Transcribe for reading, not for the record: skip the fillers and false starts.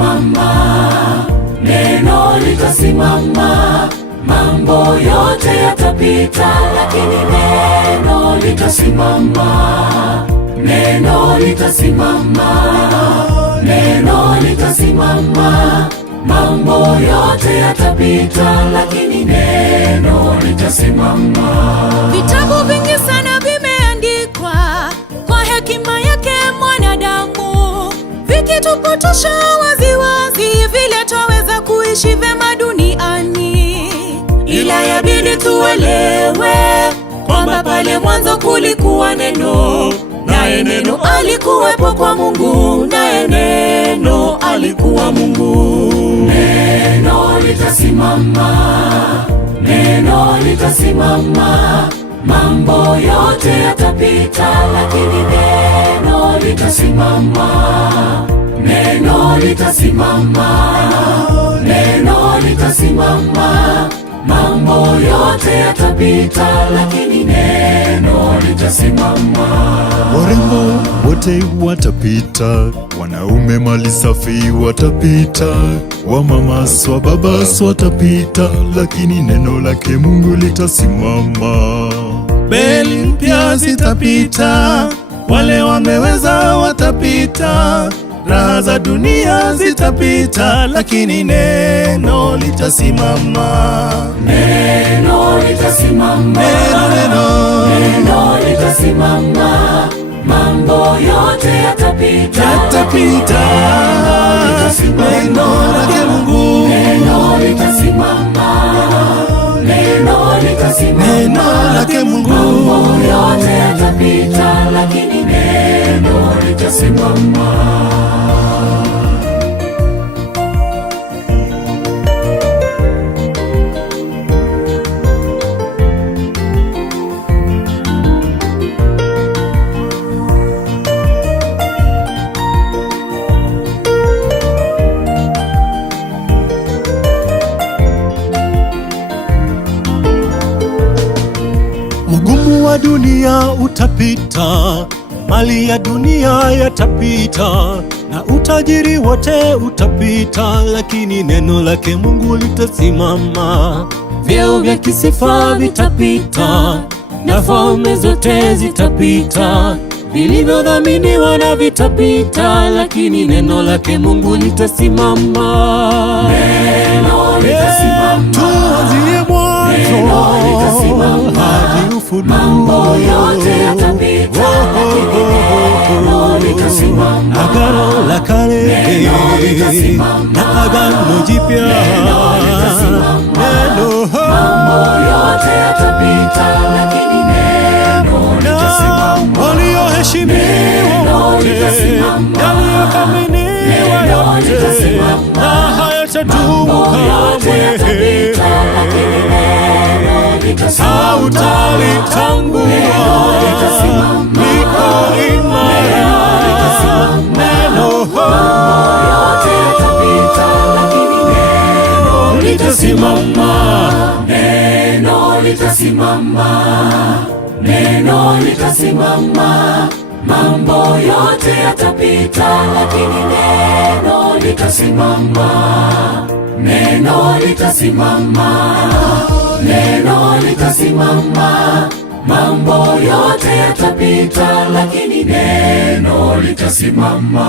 litasimama, neno litasimama. Mambo yote yatapita, lakini neno litasimama. Neno litasimama, neno litasimama. Mambo yote yatapita, lakini neno litasimama. Vitabu vingi sana vimeandikwa kwa hekima yake mwanadamu, vikitupotosha waziwazi vile twaweza kuishi vyema duniani. Ila yabidi tuelewe kwamba pale mwanzo kulikuwa neno, naye neno alikuwepo kwa Mungu, naye neno alikuwa Mungu. Neno litasimama, neno litasimama. Mambo yote yatapita, lakini neno litasimama. Neno litasimama, neno litasimama. Mambo yote yatapita, lakini neno litasimama. Warembo wote watapita, wanaume mali safi watapita, wamama swa baba watapita, lakini neno lake Mungu litasimama. Beli mpya zitapita, wale wameweza watapita, raha za dunia zitapita, lakini neno litasimama. Neno litasimama, neno litasimama. Mambo yote yatapita, neno lake Mungu. Neno litasimama, neno litasimama. Neno lake Mungu. Mambo yote yatapita, lakini neno litasimama. Ugumu wa dunia utapita, mali ya dunia yatapita, na utajiri wote utapita, lakini neno lake Mungu litasimama. Vyeo vya kisifa vitapita, na falme zote zitapita, vilivyodhaminiwa na vitapita, lakini neno lake Mungu litasimama. Neno litasimama, tuanzie mwanzo hadi Ufunuo. Mambo yote yatapita, lakini neno litasimama. Agano la Kale na Agano Jipya, mambo yote yatapita, lakini neno litasimama. Walioheshimiwa wote, yaliyothaminiwa yote, na hayatadumu kamwe. Hautalitangua, liko imara. Neno yote yatapita, lakini neno litasimama. Neno litasimama, neno litasimama. Mambo yote yatapita, lakini neno litasimama. Neno litasimama, neno litasimama. Mambo yote yatapita, lakini neno litasimama.